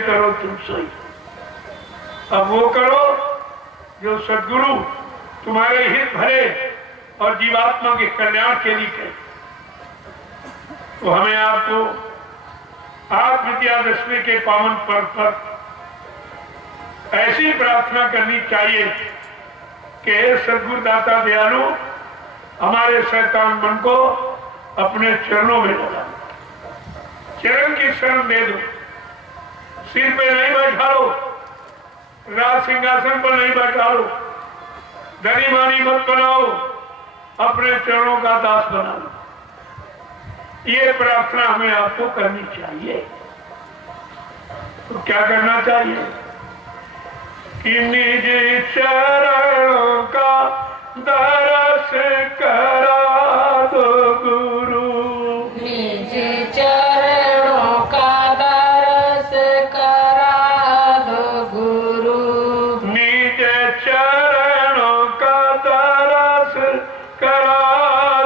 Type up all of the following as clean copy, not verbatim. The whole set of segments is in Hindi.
करो तुम सही। अब वो करो जो सद्गुरु तुम्हारे हित भरे और जीवात्मा के कल्याण के लिए कहे। तो हमें आपको आत्मविद्यादशमी के पावन पर्व पर ऐसी प्रार्थना करनी चाहिए कि सद्गुरु दाता दयालु हमारे शैतान मन को अपने चरणों में लगा, चरण की शरण दे दो, सिर पे नहीं बैठा लो, राज सिंहासन पर नहीं बैठा लो, धनी मानी मत बनाओ, अपने चरणों का दास बना लो। ये प्रार्थना हमें आपको करनी चाहिए। तो क्या करना चाहिए कि निज चरणों का दरस करा दो गुरु, निज चरणों का दरस करा दो गुरु, निज चरणों का दरस करा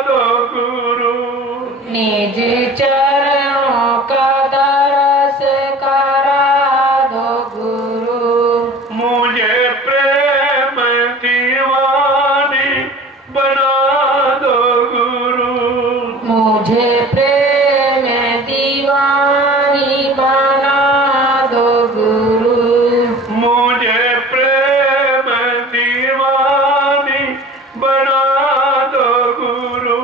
दो गुरु, निज चरणों का दरस करा दो गुरु, मुझे प्रेम दीवानी बना दो गुरु, मुझे प्रेम दीवानी बना दो गुरु, मुझे प्रेम दीवानी बना दो गुरु,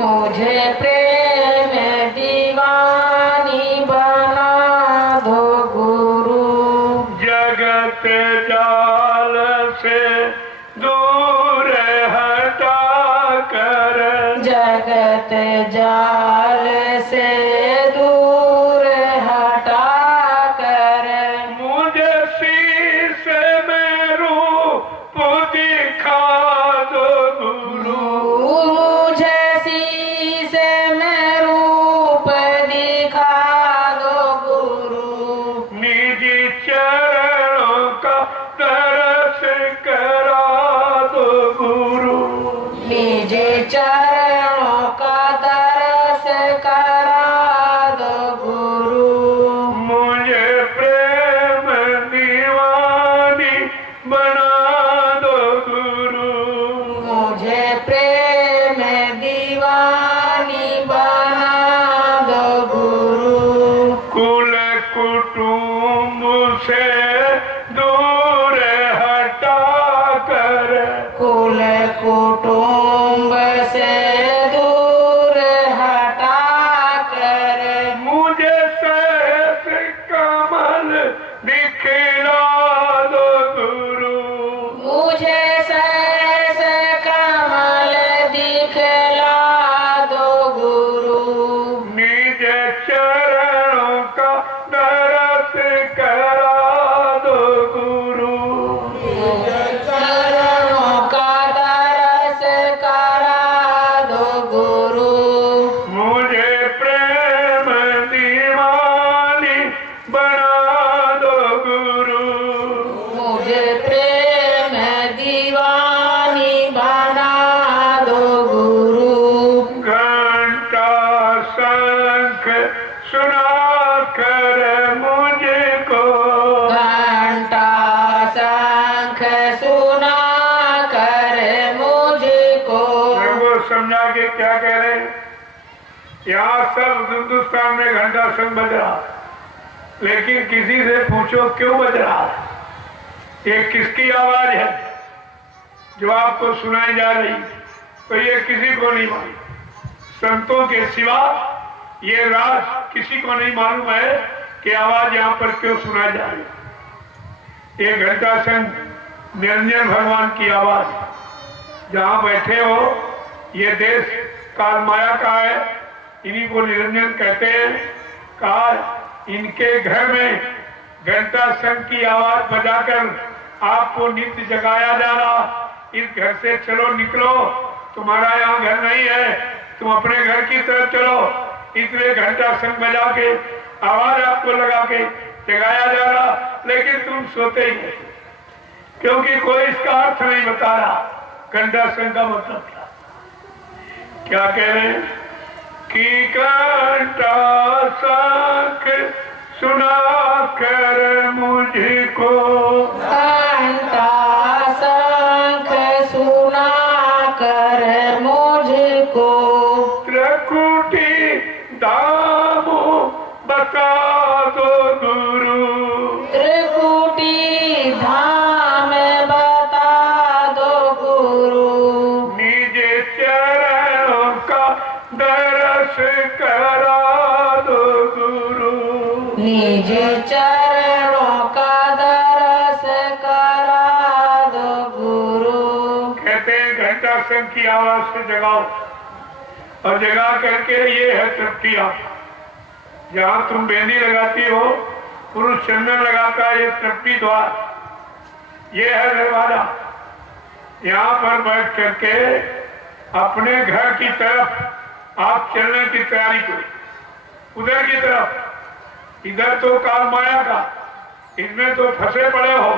मुझे प्रेम दीवानी बना दो गुरु, जगत जाल से दूर हटा कर, जगत जाल से दूर हटा कर, मुझे शीश में रूप दिखा दो गुरु, मुझे शीश में रूप दिखा दो गुरु, निज चरणों का दरस करा दो गुरु, निज चरणों का दरस करा दो गुरु, मुझे प्रेम दीवानी बना दो गुरु, मुझे प्रेम दीवानी बना दो गुरु, कुल कुटुंब से दूर हटा कर, कुल कुटुंब से दूर हटा कर, मुझे सहस कमल दिखला दो गुरु, मुझे सहस कमल दिखला दो गुरु, निज चरणों का दरस करा दो गुरु, चरणों का दरस करा दो गुरु, मुझे प्रेम दीवानी बना दो गुरु, मुझे प्रेम दीवानी बना दो गुरु, घंटा शंख सुना कर मुझको, घंटा शंख सुना कर मुझको, वो समझा के क्या कह रहे हैं, यहाँ सब हिंदुस्तान में घंटा शंख बज रहा है, लेकिन किसी से पूछो क्यों बज रहा है, ये किसकी आवाज है जो आपको सुनाई जा रही, तो ये किसी को नहीं मालूम। संतों के सिवा ये राज किसी को नहीं मालूम है कि आवाज यहाँ पर क्यों सुनाई जा रही है। ये घंटा शंख निरंजन भगवान की आवाज, जहाँ बैठे हो ये देश काल माया का है, इन्हीं को निरंजन कहते हैं। कहा इनके घर में घंटा शंख की आवाज बजाकर आपको नित्य जगाया जा रहा, इस घर से चलो निकलो, तुम्हारा यहाँ घर नहीं है, तुम अपने घर की तरफ चलो, इसलिए घंटा शंख बजा के आवाज आपको लगा के जगाया जा रहा, लेकिन तुम सोते ही नहीं, क्योंकि कोई इसका अर्थ नहीं बता रहा। घंटा शंख का मतलब क्या कह रहे हैं कि घंटा शंख सुना कर मुझको, घंटा शंख सुना कर मुझको, त्रिकुटी धाम बता दो गुरु, त्रिकुटी धाम बता दो गुरु, निज चरणों का दर्श करा दो गुरु, निज चरणों का दर्श करा दो गुरु। कहते हैं घंटा शंख की आवाज से जगाओ, और जगा करके ये है तृप्तियां। जहां तुम बेंदी लगाती हो, पुरुष चंदन लगाता है, ये तृप्ति द्वार, ये है दरवाजा। यहाँ पर बैठ करके अपने घर की तरफ आप चलने की तैयारी करो, उधर की तरफ। इधर तो काल माया का, इसमें तो फंसे पड़े हो,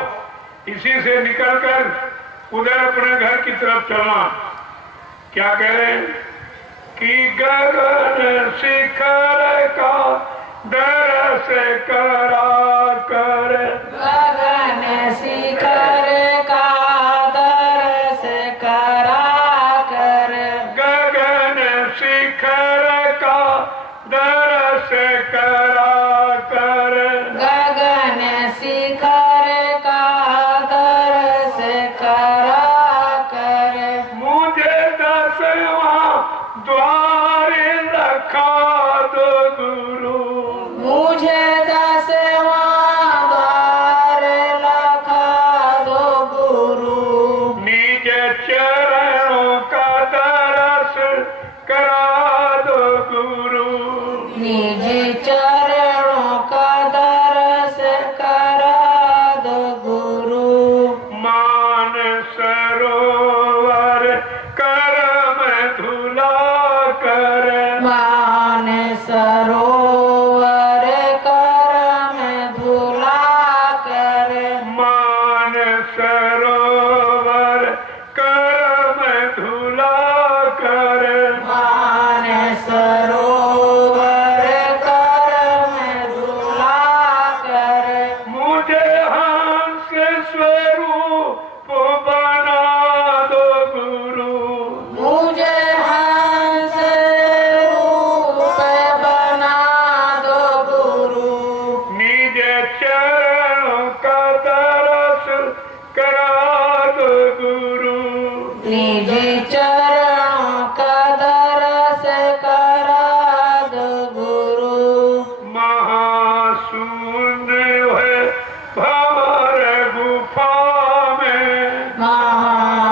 इसी से निकलकर उधर अपने घर की तरफ चलना। क्या कह रहे हैं कि गगन शिखर का दर्श करा कर, गगन शिखर का दर्श करा कर, गगन शिखर का दर्श करा कर, गगन शिखर का दर्श करा कर, मुझे दसवां द्वार रखा दो गुरु, मुझे दसवां द्वार लखा दो गुरु, निज चरणों का दर्श करा दो गुरु, निज चरणों का दर्श करा दो गुरु, मान सरोवर करम धुला कर, मान सरोवर करम धुला कर, मान सरोवर करम धुला कर, मान सरोवर करम धुला कर, मुझे हंस स्वरूप बना दो गुरु, मुझे हंस रूप बना दो गुरु, निज चरणों का दर्श करा दो गुरु, निज चरणों का दर्श करा दो गुरु, महाशून्य है भंवर गुफा में,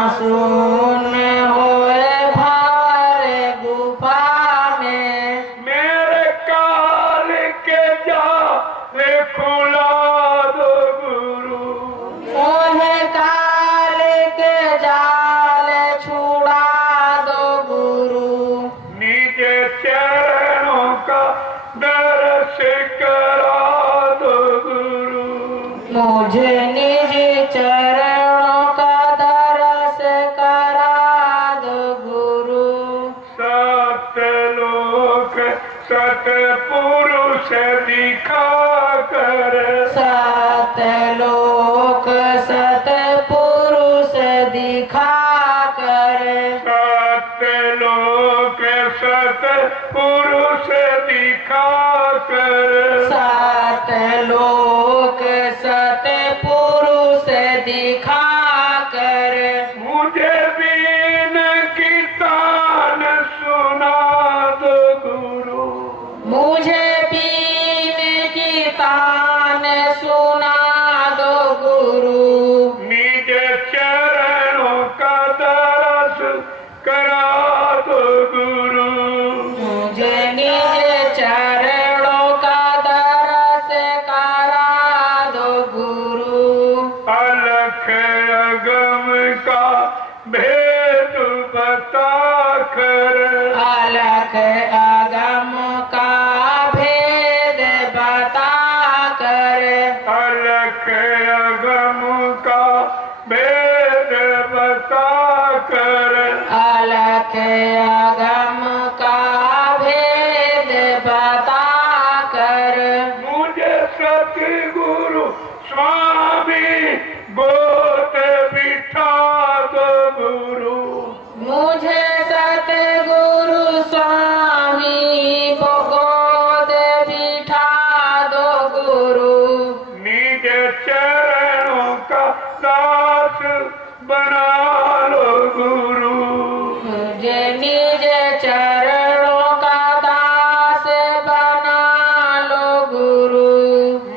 महाशून्य होए भार गुफा में, मेरे काल के जाले खुला दो गुरु, मोहे काल के जाल छुड़ा दो गुरु, निज चरणों का दर्श करा दो गुरु, मुझे निज चरणों का दर्श करा दो गुरु, सतलोक सतपुरुष दिखा कर, सतलोक सतपुरुष दिखा कर, सतलोक सतपुरुष दिखा कर, सतलोक सतपुरुष दिखा कर, मुझे बीन की तान सुना दो गुरु, मुझे बीन की तान सुना दो गुरु, निज चरणों का दर्श करा दो गुरु, मुझे निज चरणों का दर्श करा दो गुरु, अलख अगम का भेद बता कर, अलख अगम का भेद बता कर, अलख अगम का भेद बता कर, अलख अगम का भेद बता कर, मुझे स्वामी गोद बिठा दो गुरु। मुझे सतगुरु स्वामी को गोद बिठा दो गुरु। निज चरणों का दास बना लो गुरु। मुझे निज चरणों का दास बना लो गुरु।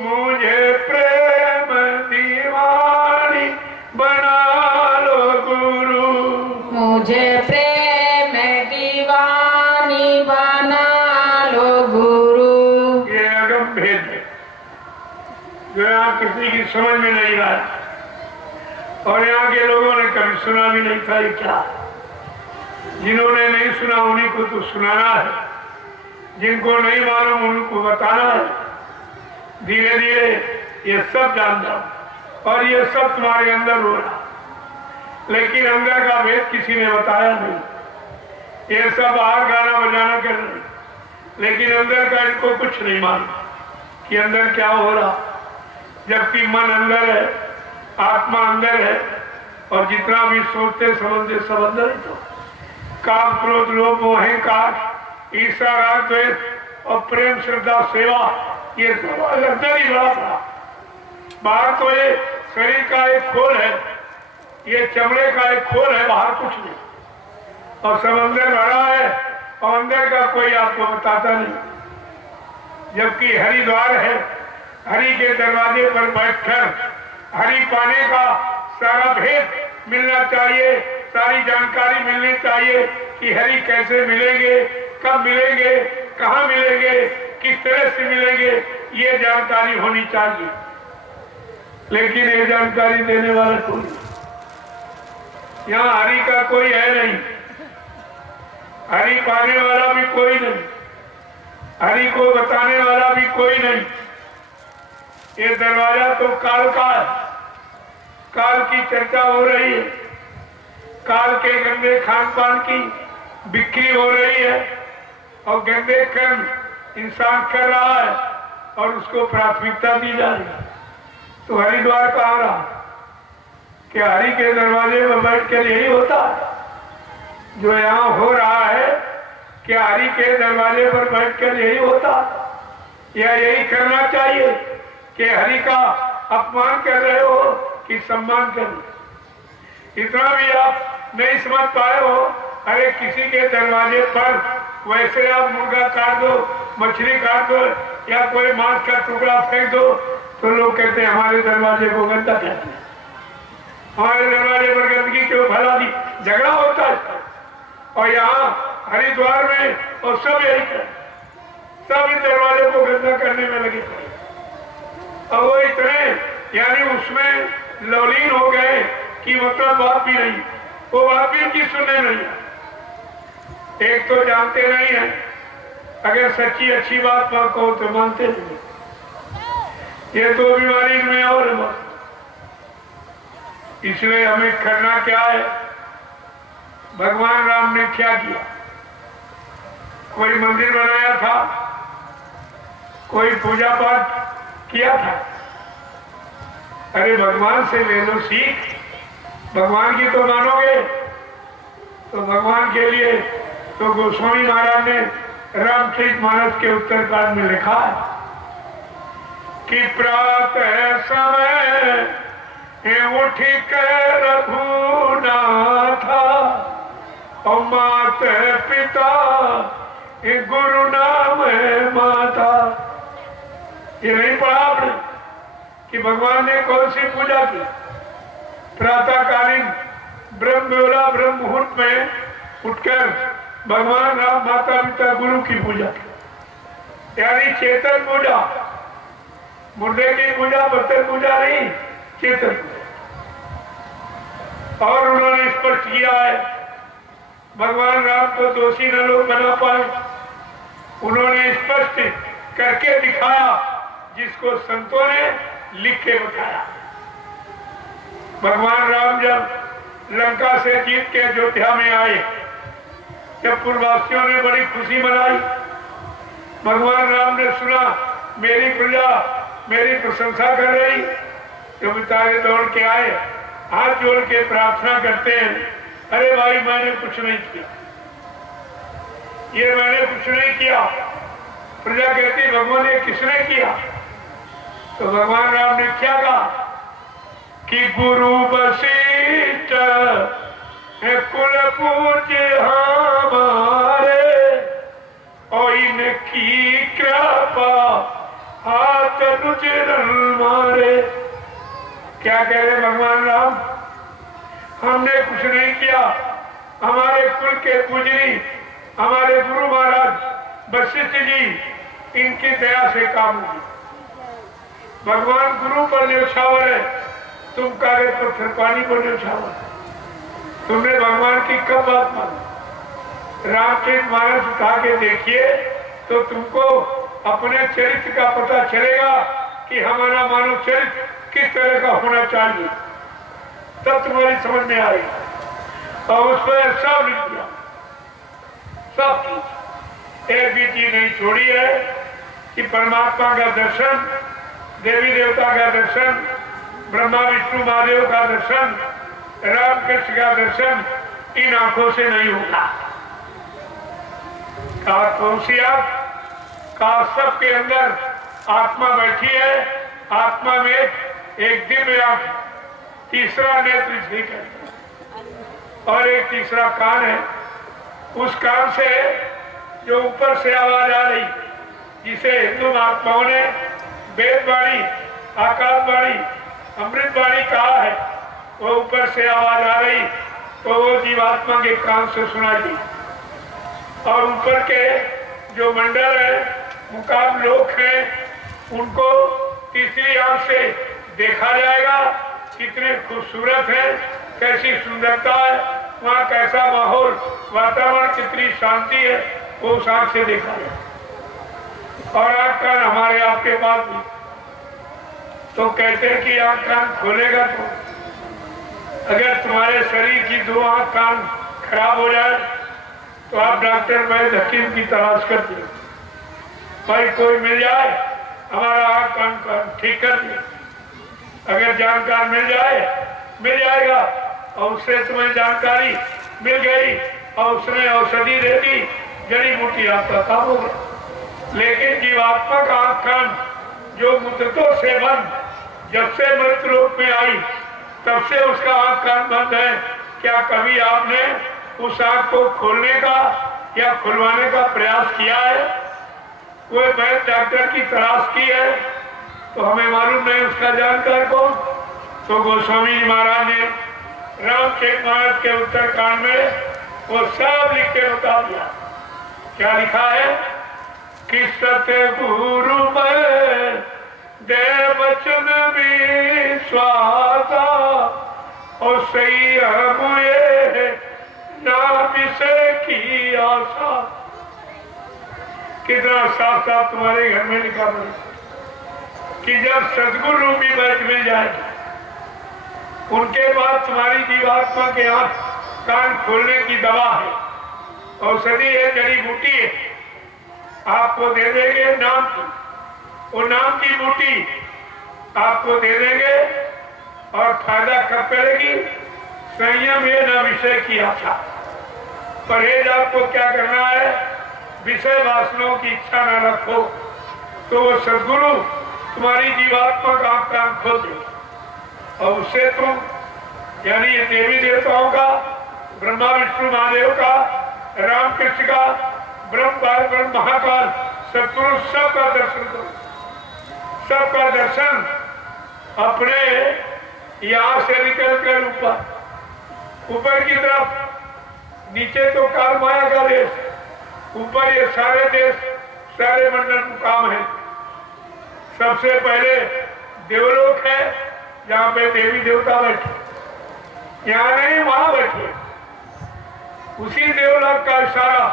मुझे प्रेम दीवानी बना लो गुरु। मुझे प्रेम दीवानी बना लो गुरु। ये अगम भेद है जो यहाँ किसी की समझ में नहीं आया, और यहाँ के लोगों ने कभी सुना भी नहीं था। ये क्या, जिन्होंने नहीं सुना उन्हीं को तो सुनाना है, जिनको नहीं मालूम उनको बताना है। धीरे धीरे ये सब जान जाओ और ये सब तुम्हारे अंदर हो रहा, लेकिन अंदर का भेद किसी ने बताया नहीं। ये सब बाहर गाना बजाना कर रहे, लेकिन अंदर का इनको कुछ नहीं मालूम कि अंदर क्या हो रहा। जबकि मन अंदर है, आत्मा अंदर है, और जितना भी सोचते समझते सब अंदर ही। तो काम क्रोध लोभ मोह अहंकार ईर्ष्या राग द्वेष और प्रेम श्रद्धा सेवा, ये सब अंदर ही बड़ा था। बाहर तो ये शरीर का एक खोल है, ये चमड़े का एक खोल है, बाहर कुछ नहीं, और सब अंदर भरा है, और अंदर का कोई आपको बताता नहीं। जबकि हरिद्वार है, हरि के दरवाजे पर बैठकर हरि पाने का सारा भेद मिलना चाहिए, सारी जानकारी मिलनी चाहिए कि हरि कैसे मिलेंगे, कब मिलेंगे, कहाँ मिलेंगे, किस तरह से मिलेंगे, ये जानकारी होनी चाहिए। लेकिन ये जानकारी देने वाला कोई नहीं, यहाँ हरि का कोई है नहीं, हरि पाने वाला भी कोई नहीं, हरि को बताने वाला भी कोई नहीं। ये दरवाजा तो काल का है, काल की चर्चा हो रही है, काल के गंदे खान पान की बिक्री हो रही है, और गंदे कर्म इंसान कर रहा है और उसको प्राथमिकता दी जा रही है। तो हरिद्वार का आ रहा कि हरि के दरवाजे में बैठकर यही होता है जो यहाँ हो रहा है, क्या हरि के दरवाजे पर बैठकर यही होता, या यही करना चाहिए कि हरि का अपमान कर रहे हो कि सम्मान कर रहे? इतना भी आप नहीं समझ पाए हो। अरे किसी के दरवाजे पर वैसे आप मुर्गा काट दो, मछली काट दो, या कोई मांस का टुकड़ा फेंक दो, तो लोग कहते हैं हमारे दरवाजे को गंदा कहते हैं, हमारे दरवाजे पर गंदगी क्यों फैला दी, झगड़ा होता है। और यहाँ हरिद्वार में और सब यही कर, सब इस दरवाजे को गंदा करने में लगे, और वो इतने यानी उसमें लवलीन हो गए कि मतलब बात भी नहीं, वो बात भी उनकी सुनने नहीं है। एक तो जानते नहीं है, अगर सच्ची अच्छी बात कहो तो मानते नहीं। ये तो बीमारी में और इसलिए हमें करना क्या है, भगवान राम ने क्या किया, कोई मंदिर बनाया था, कोई पूजा पाठ किया था। अरे भगवान से ले लो सीख, भगवान की तो मानोगे, तो भगवान के लिए तो गोस्वामी महाराज ने रामचरितमानस के उत्तरकांड में लिखा है कि प्रातः समय उठ कर रघुनाथा और माता पिता गुरु नाम माता। ये नहीं पढ़ा आपने कि भगवान ने कौन सी पूजा की? प्रातःकालीन ब्रह्मवेला ब्रह्म मुहूर्त में उठकर भगवान राम माता पिता गुरु की पूजा की, यानी चेतन पूजा, मुर्दे की पूजा, बर्तन पूजा नहीं, चेतन पूजा। और उन्होंने स्पष्ट किया है, भगवान राम को दोषी न लोग बना पाए, उन्होंने स्पष्ट करके दिखाया जिसको संतों ने लिख के बताया। भगवान राम जब लंका से जीत के अयोध्या में आए, जब पूर्ववासियों ने बड़ी खुशी मनाई, भगवान राम ने सुना मेरी प्रजा मेरी प्रशंसा कर रही, जो बेचारे दौड़ के आए, हाथ जोड़ के प्रार्थना करते हैं, अरे भाई मैंने कुछ नहीं किया, ये मैंने कुछ नहीं किया। प्रजा कहती भगवान ये किसने किया? तो भगवान राम ने क्या कहा कि गुरु वशिष्ठ है कुल पूज्य हमारे, और इनकी कृपा हाथ रुचिरन मारे। क्या कह रहे भगवान राम? हमने कुछ नहीं किया, हमारे कुल के पूजनी हमारे गुरु महाराज वशिष्ठ जी, इनकी दया से काम हुई। भगवान गुरु पर न्यौछावर है, तुम कागज पत्थर पानी पर न्यौछावर। तुमने भगवान की कब बात मानी? रामचरित मानस उठा के देखिए तो तुमको अपने चरित्र का पता चलेगा कि हमारा मानव चरित्र किस तरह का होना चाहिए, तब तुम्हारी समझ में आएगी। और उस पर सब लिख दिया, सब चीज, एक भी चीज नहीं छोड़ी है कि परमात्मा का दर्शन, देवी देवता का दर्शन, ब्रह्मा विष्णु महादेव का दर्शन, राम कृष्ण का दर्शन इन आंखों से नहीं होगा। कहा कौन सी आंख? कहा सबके अंदर आत्मा बैठी है, आत्मा में एक दिव्य आंख, तीसरा नेत्र इसे कहते हैं, और एक तीसरा कान है। उस कान से जो ऊपर से आवाज आ रही, जिसे हिंदू महात्माओं ने वेदवाणी, आकाशवाणी, अमृतवाणी कहा है, वो ऊपर से आवाज आ रही तो वो जीवात्मा के कान से सुनाई दी। और ऊपर के जो मंडल है, मुकाम लोक है, उनको तीसरी आंख से देखा जाएगा, कितने खूबसूरत है, कैसी सुंदरता है, वहाँ कैसा माहौल, वातावरण, कितनी शांति है, वो उस आंख से देखा जाए। और आंख कान हमारे आपके पास भी, तो कहते हैं कि आंख कान खोलेगा तो अगर तुम्हारे शरीर की दो आंख कान खराब हो जाए तो आप डॉक्टर वैद्य हकीम की तलाश करते हो, भाई कोई मिल जाए हमारा आंख कान ठीक कर दे। अगर जानकार मिल जाए, मिल जाएगा, और उससे तुम्हें जानकारी मिल गई और उसने औषधि दे दी, जड़ी बूटी आपका काम हो गया। लेकिन जीवात्मा का आंख कान जो मुद्दतों से बंद, जब से मृत्यु रूप में आई तब से उसका आंख कान बंद है। क्या कभी आपने उस आंख को खोलने का या खुलवाने का प्रयास किया है? कोई वैद्य डॉक्टर की तलाश की है तो हमें मालूम नहीं उसका जानकार कौन। तो गोस्वामी जी महाराज ने रामचरित मानस के उत्तरकांड में वो सब लिख के बता दिया। क्या लिखा है कि सत्य गुरु में दे वचन विश्वासा, और सही मुझे नाम से की आशा। कितना साफ साफ तुम्हारे घर में लिखा पड़ा कि जब सदगुरु रूपी बैठ मिल जाएगी, उनके बाद तुम्हारी जीवात्मा के आंख कान खोलने की दवा है, औषधि है, जड़ी बूटी है, आपको दे देंगे नाम की। वो नाम की बूटी आपको दे देंगे और फायदा कब करेगी? संयम ये न विषय की आशा। परहेज आपको क्या करना है? विषय वासनाओं की इच्छा न रखो, तो वो सदगुरु तुम्हारी जीवात्मा का आंख कान खोल दे, और उससे तुम यानी देवी देवताओं का, ब्रह्मा विष्णु महादेव का, राम कृष्ण का, ब्रह्म महाकाल, सतगुरु सबका दर्शन करो। सबका दर्शन अपने यहाँ से निकल कर ऊपर की तरफ, नीचे तो काल माया का देश, ऊपर ये सारे देश, सारे मंडल मुकाम है। सबसे पहले देवलोक है जहाँ पे देवी देवता बैठे, यहाँ नहीं वहां बैठे। उसी देवलोक का इशारा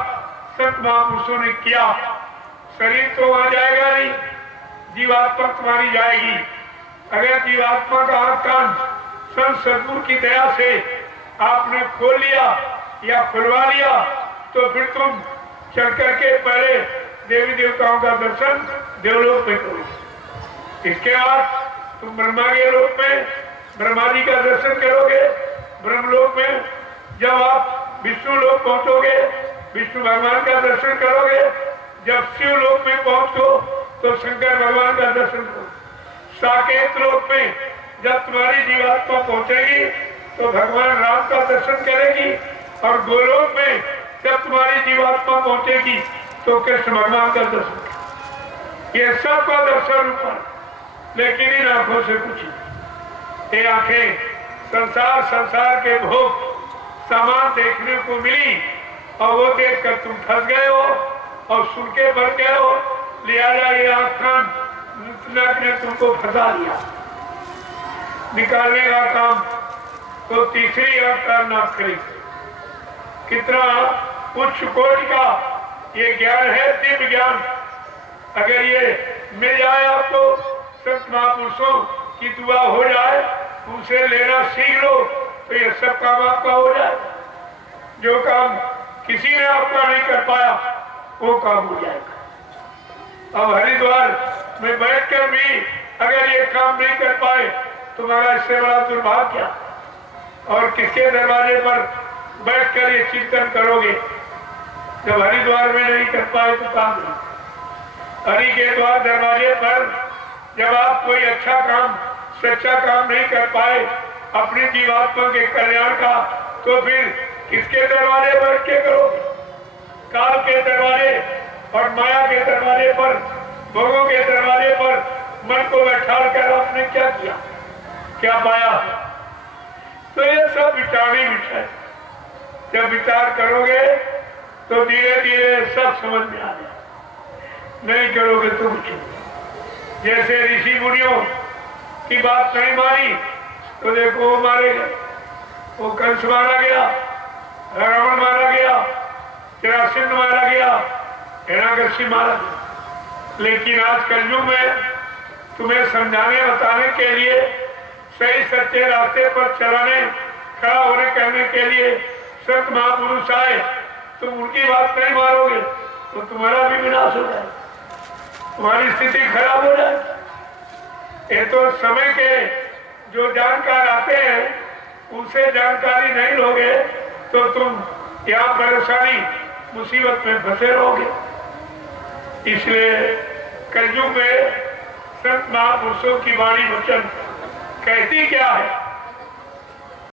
संत महापुरुषों ने किया। शरीर तो वहां जाएगा नहीं, जीवात्मा तुम्हारी जाएगी। अगर जीवात्मा का आंख कान संत सदगुरु की दया से आपने खोल लिया या खुलवा लिया, तो फिर तुम चल करके पहले देवी देवताओं का दर्शन देवलोक में करो। इसके बाद तुम ब्रह्मा के लोक में ब्रह्मा जी का दर्शन करोगे। ब्रह्मलोक में जब आप विष्णु लोक पहुंचोगे, विष्णु भगवान का दर्शन करोगे। जब शिव लोक में पहुंचो तो शंकर भगवान का दर्शन करो। साकेत लोक में जब तुम्हारी जीवात्मा पहुंचेगी तो भगवान राम का दर्शन करेगी। और गोलोक में जब तुम्हारी जीवात्मा पहुंचेगी तो कृष्ण भगवान का दर्शन। ये सबका दर्शन ऊपर, लेकिन इन आंखों से कुछ। ये आंखें संसार के भोग सामान देखने को मिली और वो देखकर तुम फंस गए हो और सुन के भर गए हो। लिहाजा ये आंख ने तुमको फंसा दिया। निकालने का काम तो तीसरी आंख करना करी। कितना उच्च कोटि का ये ज्ञान है, दिव्य ज्ञान। अगर ये मिल जाए आपको, संत महापुरुषों की दुआ हो जाए, उनसे लेना सीख लो तो ये सब काम आपका हो जाए। जो काम किसी ने आपका नहीं कर पाया वो काम हो जाएगा। अब हरिद्वार में बैठकर भी अगर ये काम नहीं कर पाए, तुम्हारा इससे बड़ा दुर्भाग्य। और किसके दरवाजे पर बैठकर ये चिंतन करोगे? जब हरिद्वार में नहीं कर पाए तो काम नहीं। हरि के द्वार दरवाजे पर जब आप कोई अच्छा काम, सच्चा काम नहीं कर पाए अपनी जीवात्मा के कल्याण का, तो फिर किसके दरवाजे बैठ के करोगे? काल के दरवाजे और माया के दरवाजे पर, भोगों के दरवाजे पर मन को बैठा कर आपने क्या किया, क्या पाया? तो ये सब विचारी विषय। जब विचार करोगे तो धीरे धीरे सब समझ में आ जाए। नहीं करोगे तो कुछ। जैसे ऋषि मुनियों की बात नहीं मानी तो देखो वो मारे गए। वो कंस मारा गया, रावण मारा गया, जरासंध मारा गया, हिरण्यकश्यप मारा गया। लेकिन आज कलयुग में तुम्हें समझाने बताने के लिए, सही सच्चे रास्ते पर चलाने, खड़ा होने कहने के लिए संत महापुरुष आए। तुम उनकी बात नहीं मारोगे तो तुम्हारा भी विनाश हो जाए, तुम्हारी स्थिति खराब हो जाए। ये तो समय के जो जानकार आते हैं उनसे जानकारी नहीं लोगे तो तुम यहाँ परेशानी मुसीबत में फंसे रहोगे। इसलिए कलयुग में संत महापुरुषों की वाणी वचन कहती क्या है?